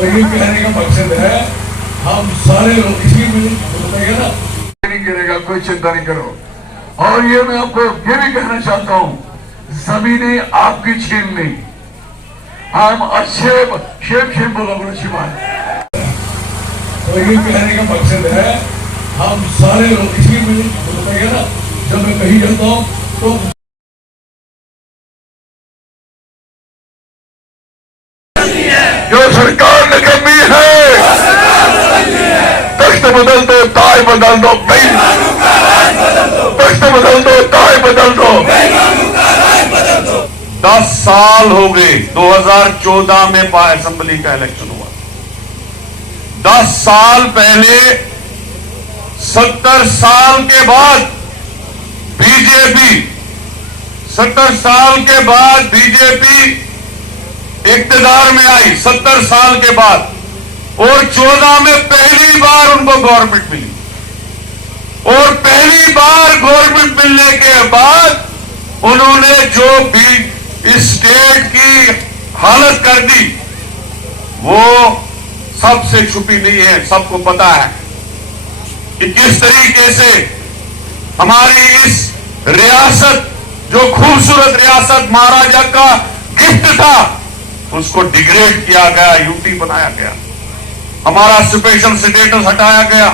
तो ये कहने का मकसद है हम सारे लोग इसी में बताइए ना, नहीं करेगा, कोई चिंता नहीं करो। और ये मैं आपको ये भी कहना चाहता हूँ, जमीनें आपकी छीन ली, हम अच्छे शेप बोला बड़ा अच्छी बात। तो ये कहने का मकसद है हम सारे लोग इसी में बताइए ना, जब मैं कहीं जाता हूँ तो जो सरकार निकम्मी है, तख्त बदल दो, ताज बदल दो, तख्त बदल दो, ताज बदल दो। 10 साल हो गए, 2014 में असेंबली का इलेक्शन हुआ। 10 साल पहले 70 साल के बाद बीजेपी 70 साल के बाद बीजेपी इक्तदार में आई, 70 साल के बाद, और 14 में पहली बार उनको गवर्नमेंट मिली। और पहली बार गवर्नमेंट मिलने के बाद उन्होंने जो भी स्टेट की हालत कर दी वो सबसे छुपी नहीं है, सबको पता है कि किस तरीके से हमारी इस रियासत, जो खूबसूरत रियासत महाराजा का गिफ्ट था, उसको डिग्रेड किया गया, यूटी बनाया गया, हमारा स्पेशल स्टेटस हटाया गया,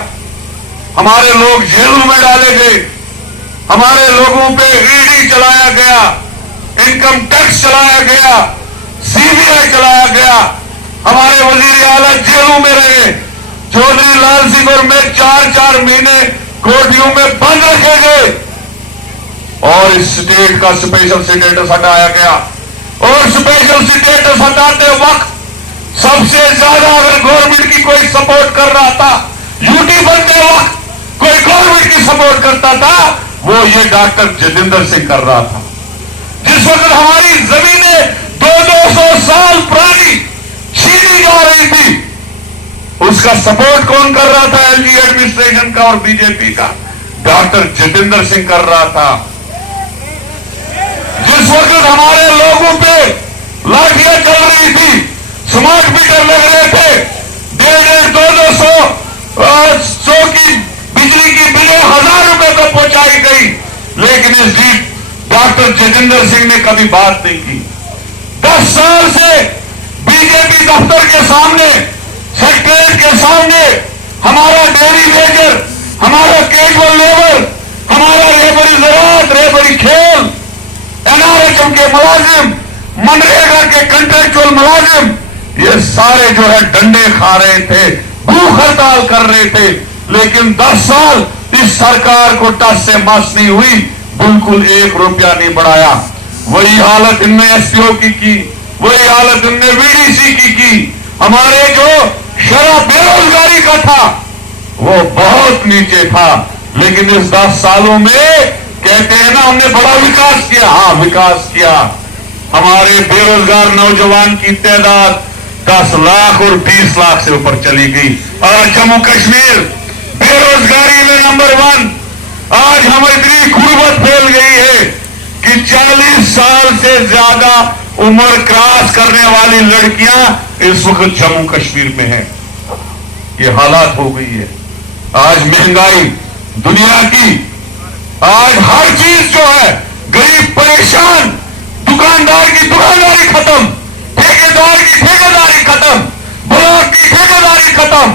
हमारे लोग जेलों में डाले गए, हमारे लोगों पे ईडी चलाया गया, इनकम टैक्स चलाया गया, सीबीआई चलाया गया, हमारे वजीर आला जेलों में रहे, चौधरी लाल सिंह और मैं 4-4 महीने कोठरियों में बंद रखे गए, और इस स्टेट का स्पेशल स्टेटस हटाया गया। और स्पेशल स्टेटस हटाते वक्त सबसे ज्यादा अगर गवर्नमेंट की कोई सपोर्ट कर रहा था, यूटी बनते वक्त कोई गवर्नमेंट की सपोर्ट करता था, वो ये डॉक्टर जितेंद्र सिंह कर रहा था। जिस वक्त हमारी जमीनें 200 साल पुरानी छीनी जा रही थी, उसका सपोर्ट कौन कर रहा था? एलजी एडमिनिस्ट्रेशन का और बीजेपी का डॉक्टर जितेंद्र सिंह कर रहा था। जिस वक्त हमारे लोगों पे लाठियां चल रही थी, स्मार्ट मीटर लग रहे थे, 150-200 की बिजली की बिलें 1000 रुपए तक पहुंचाई गई, लेकिन इस डॉक्टर जितेंद्र सिंह ने कभी बात नहीं की। 10 साल से बीजेपी दफ्तर के सामने, सेक्रेटरीट के सामने हमारा डेयरी वेजर, हमारा कैजुअल लेबर, हमारा रेहबरी ज़राअत, रेहबरी खेल, एनआरएचएम के मुलाजिम, मनरेगा के कंट्रेक्चुअल मुलाजिम, ये सारे जो है डंडे खा रहे थे, भूख हड़ताल कर रहे थे, लेकिन 10 साल इस सरकार को टस से मस नहीं हुई, बिल्कुल 1 रुपया नहीं बढ़ाया। वही हालत इनने एसपीओ की, वही हालत इनने वीडीसी की। हमारे जो शरह बेरोजगारी का था वो बहुत नीचे था, लेकिन इस 10 सालों में कहते हैं ना हमने बड़ा विकास किया। हाँ, विकास किया। हमारे बेरोजगार नौजवान की तादाद 10 लाख और 20 लाख से ऊपर चली गई। और जम्मू कश्मीर बेरोजगारी में नंबर 1। आज हमें इतनी गुर्बत फैल गई है कि 40 साल से ज्यादा उम्र क्रॉस करने वाली लड़कियां इस वक्त जम्मू कश्मीर में है। ये हालात हो गई है। आज महंगाई दुनिया की, आज हर चीज जो है, गरीब परेशान, दुकानदार की दुकानदारी खत्म, ठेकेदार की ठेकेदारी खत्म, ब्लॉक की ठेकेदारी खत्म,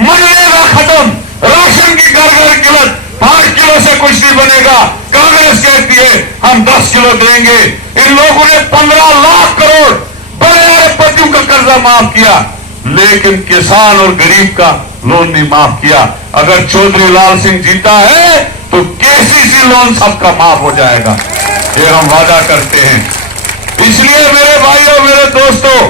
मनरेगा खत्म, राशन की घर किल्लत, 5 किलो से कुछ नहीं बनेगा। कांग्रेस कहती है हम 10 किलो देंगे। इन लोगों ने 15 लाख करोड़ बड़े अरबपतियों का कर्जा माफ किया, लेकिन किसान और गरीब का लोन नहीं माफ किया। अगर चौधरी लाल सिंह जीता है तो केसीसी लोन सबका माफ हो जाएगा, ये हम वादा करते हैं। इसलिए मेरे भाइयों, मेरे दोस्तों,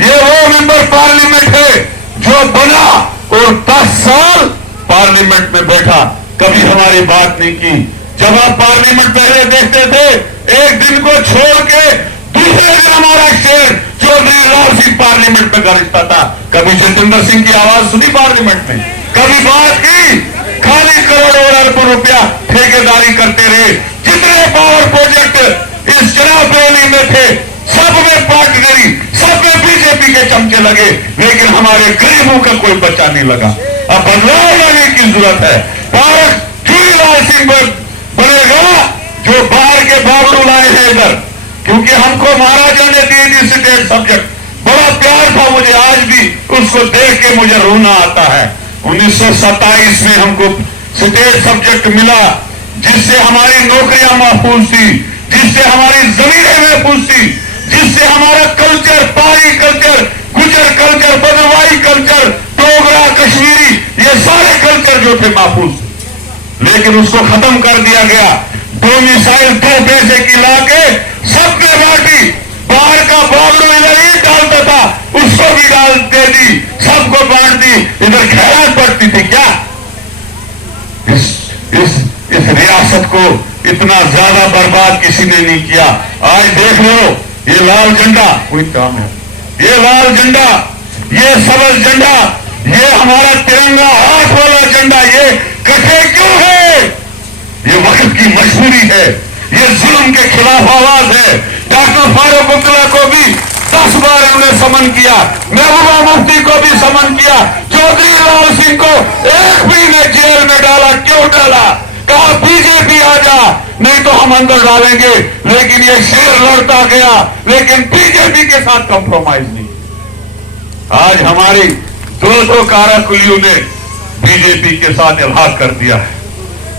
ये वो मेंबर पार्लियामेंट है जो बना और 10 साल पार्लियामेंट में बैठा, कभी हमारी बात नहीं की। जब आप पार्लियामेंट पहले देखते थे, एक दिन को छोड़ के दूसरे दिन हमारा शेर चौधरी लाल सिंह पार्लियामेंट में गरजता था। कभी जितेंद्र सिंह की आवाज सुनी पार्लियामेंट में? कभी बात की? खाली करोड़ और अरबों रुपया ठेकेदारी करते रहे। जितने पावर प्रोजेक्ट इस चुनाव रैली में थे सब में पार्टनरी, सब में बीजेपी के चमचे लगे, लेकिन हमारे गरीबों का कोई बच्चा नहीं लगा। अब बदलाव लाने की जरूरत है। भारत चूड़ीलाल सिंह बनेगा जो बाहर के बाबरू लाए हैं इधर, क्योंकि हमको महाराजा ने दी थी स्टेट सब्जेक्ट, बड़ा प्यार था मुझे, आज भी उसको देख के मुझे रोना आता है। 1927 में हमको स्टेट सब्जेक्ट मिला, जिससे हमारी नौकरियां महफूज थी, जिससे हमारी जमीनें महफूज थी, जिससे हमारा कल्चर, पहाड़ी कल्चर, गुजर कल्चर, बदरवाई कल्चर, डोगरा, कश्मीरी, ये सारे कल्चर जो थे महफूज थे। लेकिन उसको खत्म कर दिया गया। 2 मिसाइल 2 पैसे की लाके सबने बांटी, बाहर का बाबरू इधर ही डालता था, उसको भी डाल दे दी, सबको बांट दी। इधर खैरात पड़ती थी क्या? इस रियासत को इतना ज्यादा बर्बाद किसी ने नहीं किया। आज देख लो, ये लाल झंडा, कोई काम है, ये लाल झंडा, ये सबज झंडा, ये हमारा तिरंगा हाथ वाला झंडा, ये कटे क्यों है? ये वक्त की मजबूरी है, ये जुल्म के खिलाफ आवाज है। डॉक्टर फारूक अब्दुल्ला को भी 10 बार उन्होंने समन किया, महबूबा मुफ्ती को भी समन किया, चौधरी लाल सिंह को एक महीने जेल में डाला। क्यों डाला? कहा बीजेपी आ जा, नहीं तो हम अंदर डालेंगे। लेकिन ये शेर लड़ता गया, लेकिन बीजेपी के साथ कंप्रोमाइज नहीं। आज हमारी 200 काराकुलियों ने बीजेपी के साथ इल्हाक कर दिया है।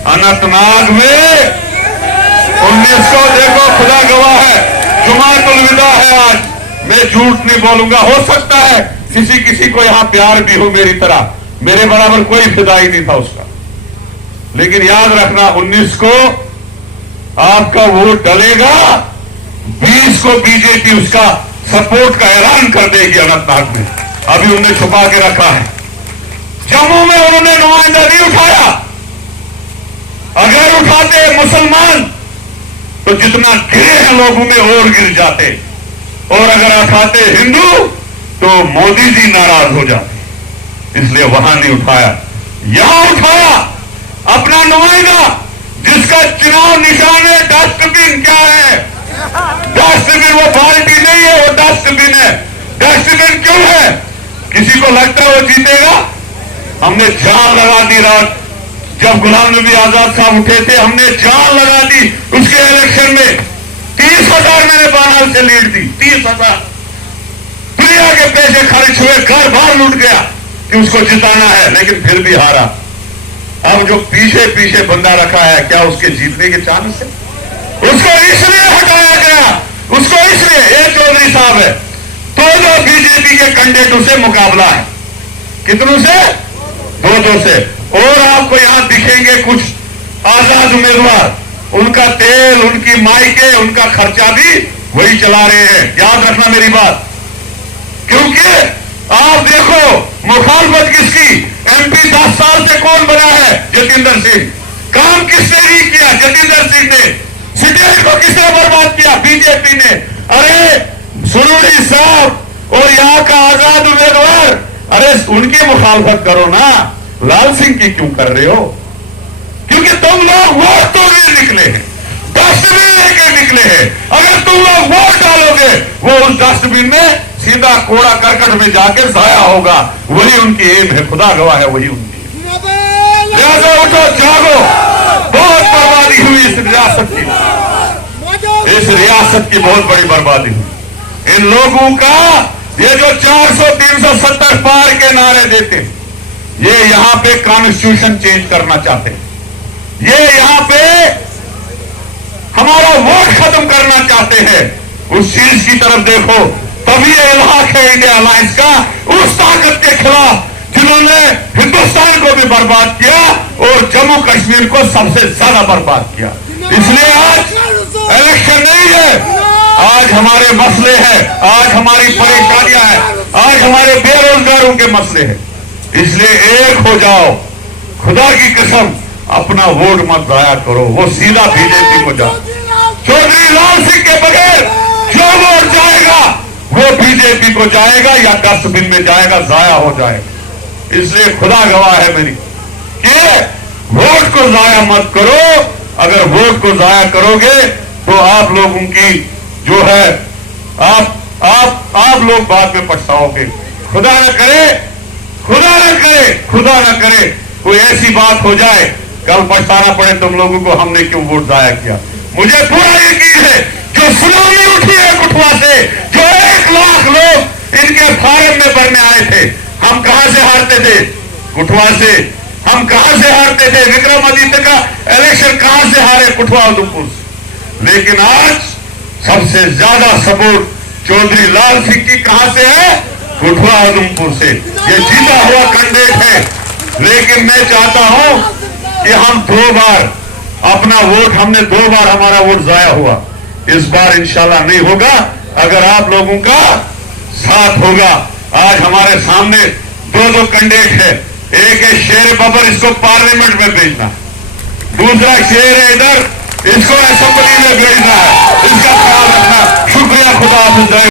अनंतनाग में 19 को देखो, खुदा गवाह है, जुमातुल विदा है आज। मैं झूठ नहीं बोलूंगा, हो सकता है किसी को यहां प्यार भी हो मेरी तरह, मेरे बराबर कोई फिदाई नहीं था उसका। लेकिन याद रखना, 19 को आपका वोट डलेगा, 20 को बीजेपी उसका सपोर्ट का ऐलान कर देगी अनंतनाग में। अभी उन्होंने छुपा के रखा है। जम्मू में उन्होंने नुमाइंदा नहीं उठाया। अगर उठाते मुसलमान तो जितना गिरे हैं लोगों में और गिर जाते, और अगर उठाते हिंदू तो मोदी जी नाराज हो जाते। इसलिए वहां नहीं उठाया, यहां उठाया अपना नुमाइंदा, जिसका चुनाव निशान है डस्टबिन। क्या है डस्टबिन? वो बाल्टी नहीं है, वो डस्टबिन है। डस्टबिन क्यों है? किसी को लगता है वो जीतेगा? हमने जान लगा दी रात जब गुलाम नबी आजाद साहब उठे थे, हमने जान लगा दी उसके इलेक्शन में। 30,000 मैंने बानर से लीड दी, 30,000 दुनिया के पैसे खर्च हुए, घर बार लूट गया कि उसको जिताना है, लेकिन फिर भी हारा। अब जो पीछे पीछे बंदा रखा है, क्या उसके जीतने के चांस है? उसको इसलिए हटाया गया, उसको इसलिए, ये चौधरी साहब है, तो बीजेपी के कैंडिडेटों से मुकाबला है। कितनों से? 2-2 से। और आपको यहां दिखेंगे कुछ आजाद उम्मीदवार, उनका तेल, उनकी माइके, उनका खर्चा भी वही चला रहे हैं। याद रखना मेरी बात, क्योंकि आप देखो मुखालफत किसकी? एमपी 10 साल से कौन बना है? जतिंदर सिंह। काम किसने नहीं किया? जतिंदर सिंह ने। स्टेट को किसने बर्बाद किया? बीजेपी ने। अरे सुनोरी साहब और यहाँ का आजाद उम्मीदवार, अरे उनकी मुखालफत करो ना, लाल सिंह की क्यों कर रहे हो? क्योंकि तुम लोग वोट तो नहीं निकले हैं, डस्टबिन लेके निकले हैं। अगर तुम लोग वोट डालोगे, वो उस डस्टबिन में सीधा कूड़ा करकट में जाके जाया होगा। वही उनकी एम है, खुदा गवाह है, वही उनकी। लिहाजा उठो, जागो। बहुत बर्बादी हुई इस रियासत की, इस रियासत की बहुत बड़ी बर्बादी हुई। इन लोगों का ये जो 400, 370 पार के नारे देते, ये यहां पे कॉन्स्टिट्यूशन चेंज करना चाहते हैं, ये यहां पे हमारा वोट खत्म करना चाहते हैं। उस चीज की तरफ देखो, तभी ये इल्हाक है इंडिया अलायंस का उस ताकत के खिलाफ जिन्होंने हिंदुस्तान को भी बर्बाद किया और जम्मू कश्मीर को सबसे ज्यादा बर्बाद किया। इसलिए आज इलेक्शन नहीं है, आज हमारे मसले हैं, आज हमारी परेशानियां हैं, आज हमारे बेरोजगारों के मसले हैं। इसलिए एक हो जाओ, खुदा की कसम अपना वोट मत जाया करो, वो सीधा बीजेपी को जाओ। चौधरी लाल सिंह के बगैर जो वोट जाएगा वो बीजेपी को जाएगा या डस्टबिन में जाएगा, जाया हो जाएगा। इसलिए खुदा गवाह है मेरी कि वोट को जाया मत करो। अगर वोट को जाया करोगे तो आप लोगों की जो है आप लोग बाद में पछताओगे। खुदा न करे कोई ऐसी बात हो जाए कल पछताना पड़े तुम लोगों को हमने क्यों वोट जाया किया। मुझे पूरा यकीन है जो सुनामी उठी है कुठवा से, जो 1 लाख लोग इनके फार्म में भरने आए थे, हम कहां से हारते थे? कुठवा से। हम कहां से हारते थे? विक्रमादित्य का इलेक्शन कहां से हारे? कुठवा उधमपुर से। लेकिन आज सबसे ज्यादा सपोर्ट चौधरी लाल सिंह की कहां से है? कुठवा उधमपुर से। ये जीता हुआ कैंडिडेट है। लेकिन मैं चाहता हूं कि हम 2 बार अपना वोट, हमने 2 बार हमारा वोट जाया हुआ, इस बार इंशाल्लाह नहीं होगा अगर आप लोगों का साथ होगा। आज हमारे सामने 2 कैंडिडेट है। एक है शेर बबर, इसको पार्लियामेंट में भेजना, दूसरा शेर है इधर, इसको असेंबली में भेजना है। इसका ख्याल रखना। शुक्रिया। खुदा हाफिज।